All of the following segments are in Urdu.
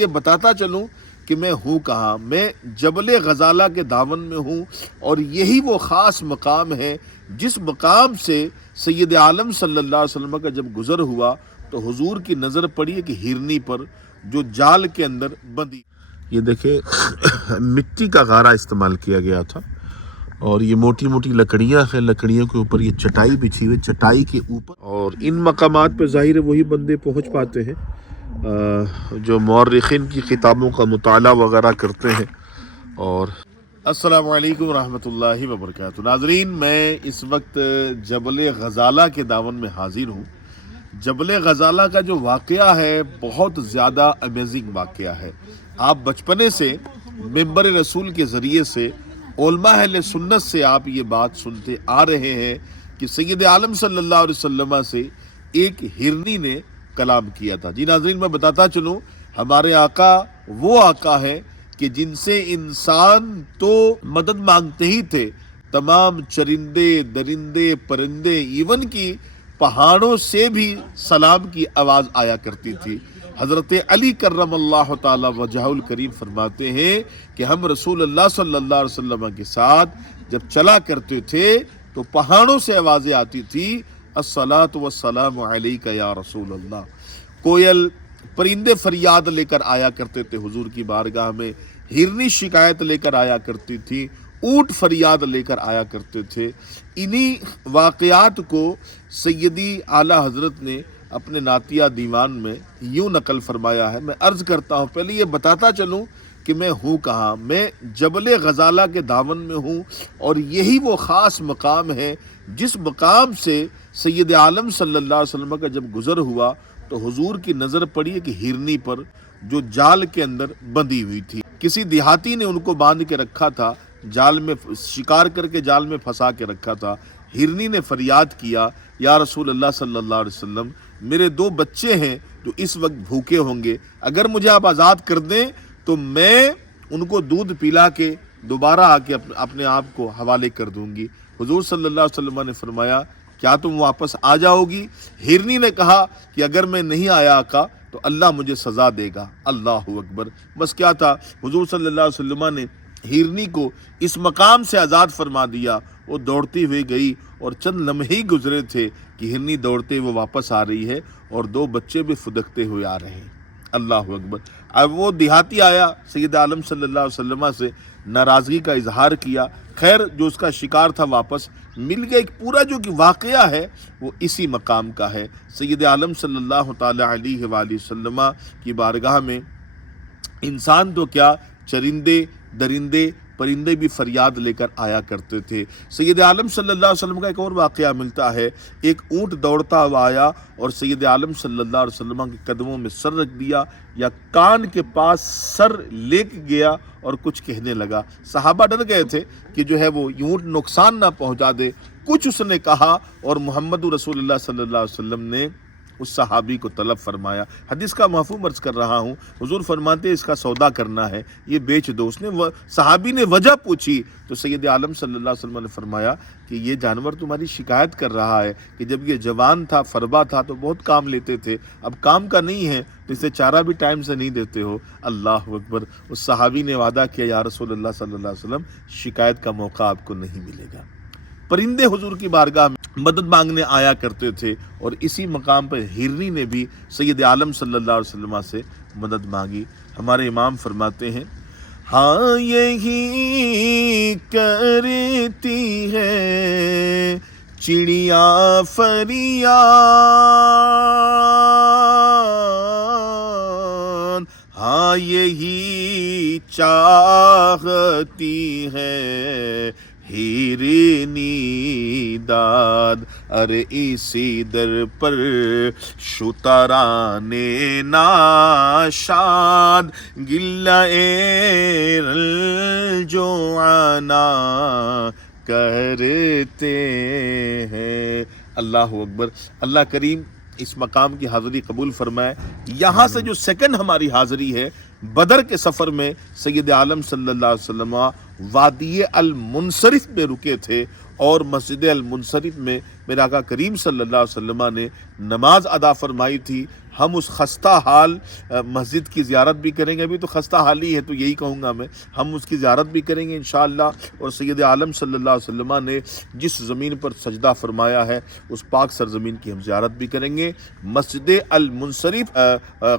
یہ بتاتا چلوں کہ میں ہوں کہاں. میں جبل غزالہ کے دامن میں ہوں، اور یہی وہ خاص مقام ہے جس مقام سے سید عالم صلی اللہ علیہ وسلم کا جب گزر ہوا تو حضور کی نظر پڑی کہ ہرنی پر جو جال کے اندر بندھی. یہ دیکھیں مٹی کا غارہ استعمال کیا گیا تھا، اور یہ موٹی موٹی لکڑیاں ہیں، لکڑیوں کے اوپر یہ چٹائی بچھی ہوئی، چٹائی کے اوپر. اور ان مقامات پہ ظاہر ہے وہی بندے پہنچ پاتے ہیں جو مورخین کی کتابوں کا مطالعہ وغیرہ کرتے ہیں. اور السلام علیکم ورحمۃ اللہ وبرکاتہ. ناظرین، میں اس وقت جبل غزالہ کے دامن میں حاضر ہوں. جبل غزالہ کا جو واقعہ ہے بہت زیادہ امیزنگ واقعہ ہے. آپ بچپنے سے ممبر رسول کے ذریعے سے علماء اہل سنت سے آپ یہ بات سنتے آ رہے ہیں کہ سید عالم صلی اللہ علیہ وسلم سے ایک ہرنی نے کلام کیا تھا. جی ناظرین، میں بتاتا چلوں، ہمارے آقا وہ آقا ہے کہ جن سے انسان تو مدد مانگتے ہی تھے، تمام چرندے درندے پرندے، ایون کی پہاڑوں سے بھی سلام کی آواز آیا کرتی تھی. حضرت علی کرم اللہ تعالی وجہ الکریم فرماتے ہیں کہ ہم رسول اللہ صلی اللہ علیہ وسلم کے ساتھ جب چلا کرتے تھے تو پہاڑوں سے آوازیں آتی تھی، الصلاۃ والسلام علیک یا رسول اللہ. کوئل پرندے فریاد لے کر آیا کرتے تھے حضور کی بارگاہ میں، ہرنی شکایت لے کر آیا کرتی تھی، اونٹ فریاد لے کر آیا کرتے تھے. انہی واقعات کو سیدی اعلیٰ حضرت نے اپنے نعتیہ دیوان میں یوں نقل فرمایا ہے. میں عرض کرتا ہوں، پہلے یہ بتاتا چلوں کہ میں ہوں کہاں. میں جبل غزالہ کے دامن میں ہوں، اور یہی وہ خاص مقام ہے جس مقام سے سید عالم صلی اللہ علیہ وسلم کا جب گزر ہوا تو حضور کی نظر پڑی کہ ہرنی پر جو جال کے اندر بندھی ہوئی تھی. کسی دیہاتی نے ان کو باندھ کے رکھا تھا، جال میں شکار کر کے جال میں پھنسا کے رکھا تھا. ہرنی نے فریاد کیا، یا رسول اللہ صلی اللہ علیہ وسلم، میرے 2 بچے ہیں جو اس وقت بھوکے ہوں گے، اگر مجھے آپ آزاد کر دیں تو میں ان کو دودھ پلا کے دوبارہ آ کے اپنے آپ کو حوالے کر دوں گی. حضور صلی اللہ علیہ وسلم نے فرمایا، کیا تم واپس آ جاؤ گی؟ ہرنی نے کہا کہ اگر میں نہیں آیا آقا تو اللہ مجھے سزا دے گا. اللہ اکبر. بس کیا تھا، حضور صلی اللہ علیہ وسلم نے ہرنی کو اس مقام سے آزاد فرما دیا. وہ دوڑتی ہوئی گئی، اور چند لمحے ہی گزرے تھے کہ ہرنی دوڑتے وہ واپس آ رہی ہے، اور 2 بچے بھی فدکتے ہوئے آ رہے ہیں. اللہ اکبر. اب وہ دیہاتی آیا، سید عالم صلی اللہ علیہ وسلم سے ناراضگی کا اظہار کیا. خیر، جو اس کا شکار تھا واپس مل گیا. ایک پورا جو کہ واقعہ ہے وہ اسی مقام کا ہے. سید عالم صلی اللہ تعالی علیہ وآلہ وسلم کی بارگاہ میں انسان تو کیا، چرندے درندے پرندے بھی فریاد لے کر آیا کرتے تھے. سید عالم صلی اللہ علیہ وسلم کا ایک اور واقعہ ملتا ہے. ایک اونٹ دوڑتا ہوا آیا اور سید عالم صلی اللہ علیہ وسلم کے قدموں میں سر رکھ دیا، یا کان کے پاس سر لے کے گیا اور کچھ کہنے لگا. صحابہ ڈر گئے تھے کہ جو ہے وہ اونٹ نقصان نہ پہنچا دے. کچھ اس نے کہا، اور محمد رسول اللہ صلی اللہ علیہ وسلم نے اس صحابی کو طلب فرمایا. حدیث کا مفہوم عرض کر رہا ہوں. حضور فرماتے ہیں اس کا سودا کرنا ہے، یہ بیچ دو. اس نے صحابی نے وجہ پوچھی تو سید عالم صلی اللہ علیہ وسلم نے فرمایا کہ یہ جانور تمہاری شکایت کر رہا ہے کہ جب یہ جوان تھا، فربا تھا، تو بہت کام لیتے تھے، اب کام کا نہیں ہے تو اسے چارہ بھی ٹائم سے نہیں دیتے ہو. اللہ اکبر. اس صحابی نے وعدہ کیا، یا رسول اللہ صلی اللہ علیہ وسلم، شکایت کا موقع آپ کو نہیں ملے گا. پرندے حضور کی بارگاہ میں مدد مانگنے آیا کرتے تھے، اور اسی مقام پر ہرنی نے بھی سید عالم صلی اللہ علیہ وسلم سے مدد مانگی. ہمارے امام فرماتے ہیں، ہاں یہی کرتی ہے چڑیا فریاد، ہاں یہی چاہتی ہے ہرنی داد. ارے اسی در پر شتران ناشاد، گلہ رلجوانا کرتے ہیں. اللہ اکبر. اللہ کریم اس مقام کی حاضری قبول فرمائے. یہاں سے جو سیکنڈ ہماری حاضری ہے، بدر کے سفر میں سید عالم صلی اللہ علیہ وسلم وادی المنصرف میں رکے تھے اور مسجد المنصرف میں میرے آقا کریم صلی اللہ علیہ وسلم نے نماز ادا فرمائی تھی۔ ہم اس خستہ حال مسجد کی زیارت بھی کریں گے، ابھی تو خستہ حال ہی ہے تو یہی کہوں گا میں، ہم اس کی زیارت بھی کریں گے انشاءاللہ، اور سید عالم صلی اللہ علیہ وسلم نے جس زمین پر سجدہ فرمایا ہے اس پاک سرزمین کی ہم زیارت بھی کریں گے۔ مسجد المنصرف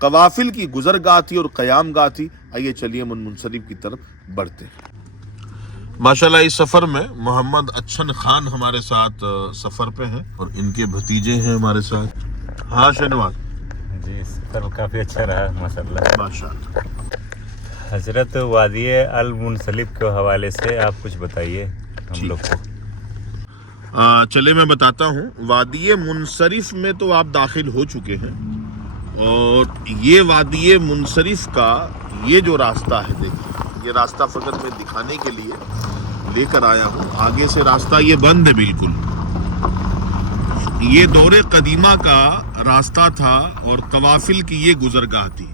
قوافل کی گزرگاہ تھی اور قیام گاہ تھی۔ آئیے چلیے ہم منصرف کی طرف بڑھتے ہیں۔ ماشاءاللہ اس سفر میں محمد اچھن خان ہمارے ساتھ سفر پہ ہیں اور ان کے بھتیجے ہیں ہمارے ساتھ۔ ہاں شہنواز جی، سفر کافی اچھا رہا ماشاءاللہ۔ ماشاءاللہ۔ حضرت وادی المنصرف کے حوالے سے آپ کچھ بتائیے ہم لوگ کو۔ چلے میں بتاتا ہوں۔ وادی منصرف میں تو آپ داخل ہو چکے ہیں، اور یہ وادی منصرف کا یہ جو راستہ ہے، دیکھیں یہ راستہ فقط میں دکھانے کے لیے لے کر آیا ہوں، آگے سے راستہ یہ بند ہے بالکل۔ یہ دور قدیمہ کا راستہ تھا اور قوافل کی یہ گزرگاہ تھی۔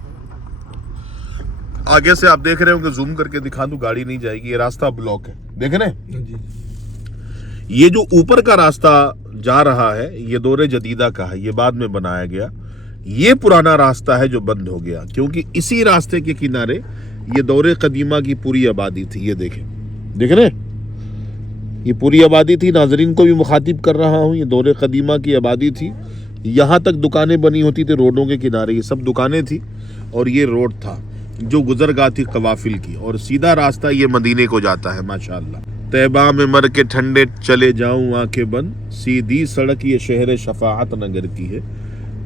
آگے سے آپ دیکھ رہے ہو کہ زوم کر کے دکھا دوں، گاڑی نہیں جائے گی، یہ راستہ بلاک ہے، دیکھ رہے ہیں؟ یہ جو اوپر کا راستہ جا رہا ہے یہ دور جدیدہ کا ہے، یہ بعد میں بنایا گیا۔ یہ پرانا راستہ ہے جو بند ہو گیا، کیونکہ اسی راستے کے کنارے یہ دور قدیمہ کی پوری آبادی تھی۔ یہ دیکھیں، دیکھ رہے ہیں؟ یہ پوری آبادی تھی، ناظرین کو بھی مخاطب کر رہا ہوں، یہ دور قدیمہ کی آبادی تھی۔ یہاں تک دکانیں بنی ہوتی تھی روڈوں کے کنارے، یہ سب دکانیں تھی، اور یہ روڈ تھا جو گزرگاہ تھی قوافل کی، اور سیدھا راستہ یہ مدینے کو جاتا ہے ماشاءاللہ۔ طیبہ میں مر کے ٹھنڈے چلے جاؤں آنکھیں بند، سیدھی سڑک یہ شہر شفاعت نگر کی ہے۔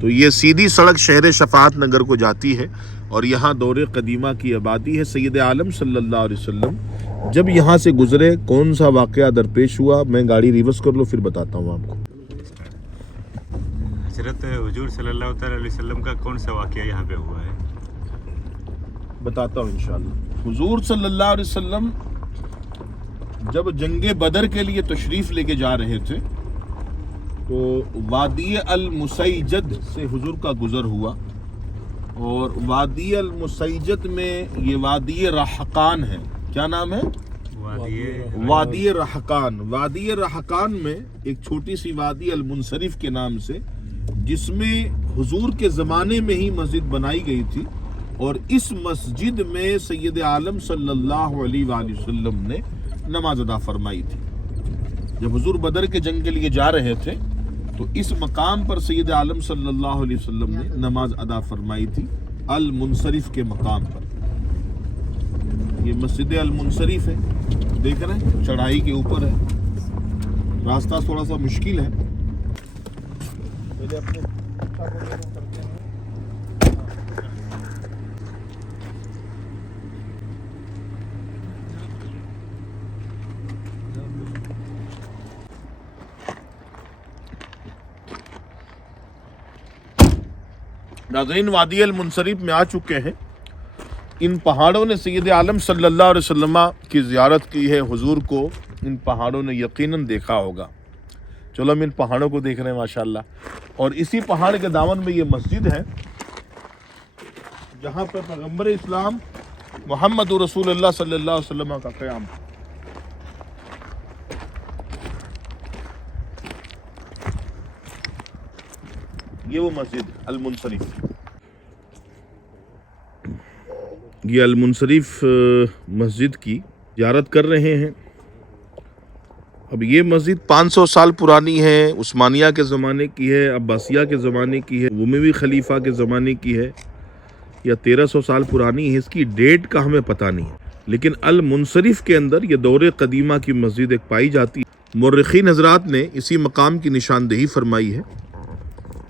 تو یہ سیدھی سڑک شہر شفاعت نگر کو جاتی ہے، اور یہاں دور قدیمہ کی آبادی ہے۔ سید عالم صلی اللہ علیہ وسلم جب یہاں سے گزرے کون سا واقعہ درپیش ہوا، میں گاڑی ریورس کر لو پھر بتاتا ہوں آپ کو۔ حضرت حضور صلی اللہ تعالی علیہ وسلم کا کون سا واقعہ یہاں پہ ہوا ہے؟ بتاتا ہوں انشاءاللہ۔ حضور صلی اللہ علیہ وسلم جب جنگ بدر کے لیے تشریف لے کے جا رہے تھے تو وادی المسیجد سے حضور کا گزر ہوا، اور وادی المسیجد میں یہ وادی رحقان ہے۔ کیا نام ہے؟ وادی رحقان۔ وادی رحقان میں ایک چھوٹی سی وادی المنصرف کے نام سے، جس میں حضور کے زمانے میں ہی مسجد بنائی گئی تھی، اور اس مسجد میں سید عالم صلی اللہ علیہ وآلہ وسلم نے نماز ادا فرمائی تھی۔ جب حضور بدر کے جنگ کے لیے جا رہے تھے تو اس مقام پر سید عالم صلی اللہ علیہ وسلم نے نماز ادا فرمائی تھی، المنصرف کے مقام پر۔ یہ مسجد المنصرف ہے، دیکھ رہے ہیں، چڑھائی کے اوپر ہے، راستہ تھوڑا سا مشکل ہے۔ ناظرین وادی المنصرف میں آ چکے ہیں۔ ان پہاڑوں نے سید عالم صلی اللہ علیہ وسلم کی زیارت کی ہے، حضور کو ان پہاڑوں نے یقیناً دیکھا ہوگا۔ چلو ہم ان پہاڑوں کو دیکھ رہے ہیں ماشاءاللہ، اور اسی پہاڑ کے دامن میں یہ مسجد ہے جہاں پر پیغمبر اسلام محمد رسول اللہ صلی اللہ علیہ وسلم کا قیام ہے۔ یہ وہ مسجد المنصرف، یہ المنصرف مسجد کی زیارت کر رہے ہیں۔ اب یہ مسجد 500 سال پرانی ہے، عثمانیہ کے زمانے کی ہے، عباسیہ کے زمانے کی ہے، اموی خلیفہ کے زمانے کی ہے، یا 1300 سال پرانی ہے، اس کی ڈیٹ کا ہمیں پتہ نہیں ہے، لیکن المنصرف کے اندر یہ دور قدیمہ کی مسجد ایک پائی جاتی ہے۔ مورخین حضرات نے اسی مقام کی نشاندہی فرمائی ہے،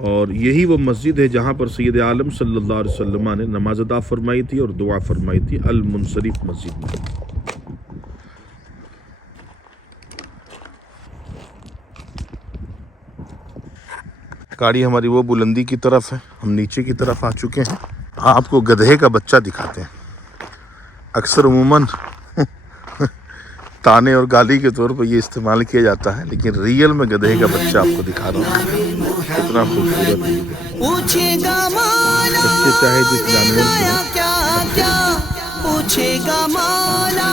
اور یہی وہ مسجد ہے جہاں پر سید عالم صلی اللہ علیہ وسلم نے نماز ادا فرمائی تھی اور دعا فرمائی تھی، المنصرف مسجد میں۔ گاڑی ہماری وہ بلندی کی طرف ہے، ہم نیچے کی طرف آ چکے ہیں۔ آپ کو گدھے کا بچہ دکھاتے ہیں۔ اکثر عموماً تانے اور گالی کے طور پر یہ استعمال کیا جاتا ہے، لیکن ریئل میں گدھے کا بچہ آپ کو دکھا رہا ہوں، کتنا خوبصورت ہے۔ بچے چاہے جس جانور سے پوچھے گا مولا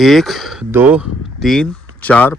1 2 3 4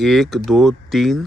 1 2 3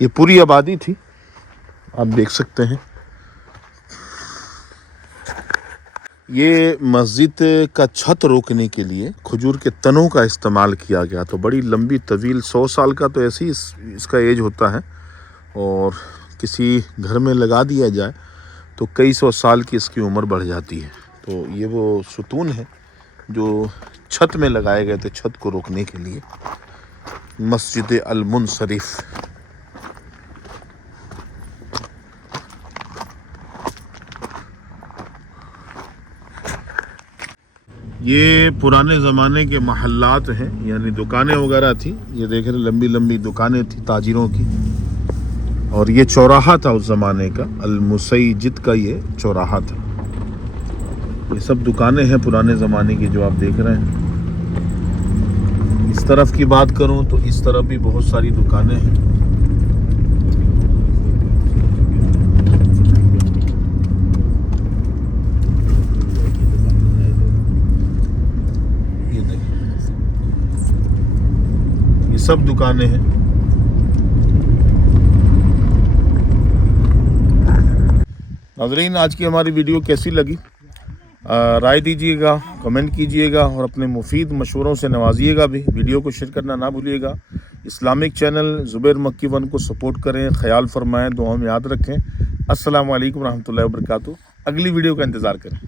یہ پوری آبادی تھی، آپ دیکھ سکتے ہیں. یہ مسجد کا چھت روکنے کے لیے کھجور کے تنوں کا استعمال کیا گیا. تو بڑی لمبی طویل 100 سال کا تو ایسے ہی اس کا ایج ہوتا ہے، اور کسی گھر میں لگا دیا جائے تو کئی 100 سال کی اس کی عمر بڑھ جاتی ہے. تو یہ وہ ستون ہے جو چھت میں لگائے گئے تھے چھت کو روکنے کے لیے. مسجد المنصرف. یہ پرانے زمانے کے محلات ہیں، یعنی دکانیں وغیرہ تھیں. یہ دیکھ رہے لمبی لمبی دکانیں تھیں تاجروں کی، اور یہ چوراہا تھا اس زمانے کا، المسیجد کا یہ چوراہا تھا. یہ سب دکانیں ہیں پرانے زمانے کی جو آپ دیکھ رہے ہیں. اس طرف کی بات کروں تو اس طرف بھی بہت ساری دکانیں ہیں. یہ دیکھیں، یہ سب دکانیں ہیں. ناظرین، آج کی ہماری ویڈیو کیسی لگی؟ رائے دیجیے گا، کمنٹ کیجیے گا، اور اپنے مفید مشوروں سے نوازیے گا بھی. ویڈیو کو شیئر کرنا نہ بھولیے گا. اسلامک چینل زبیر مکی 1 کو سپورٹ کریں. خیال فرمائیں، دعاؤں میں یاد رکھیں. السلام علیکم ورحمۃ اللہ وبرکاتہ. اگلی ویڈیو کا انتظار کریں.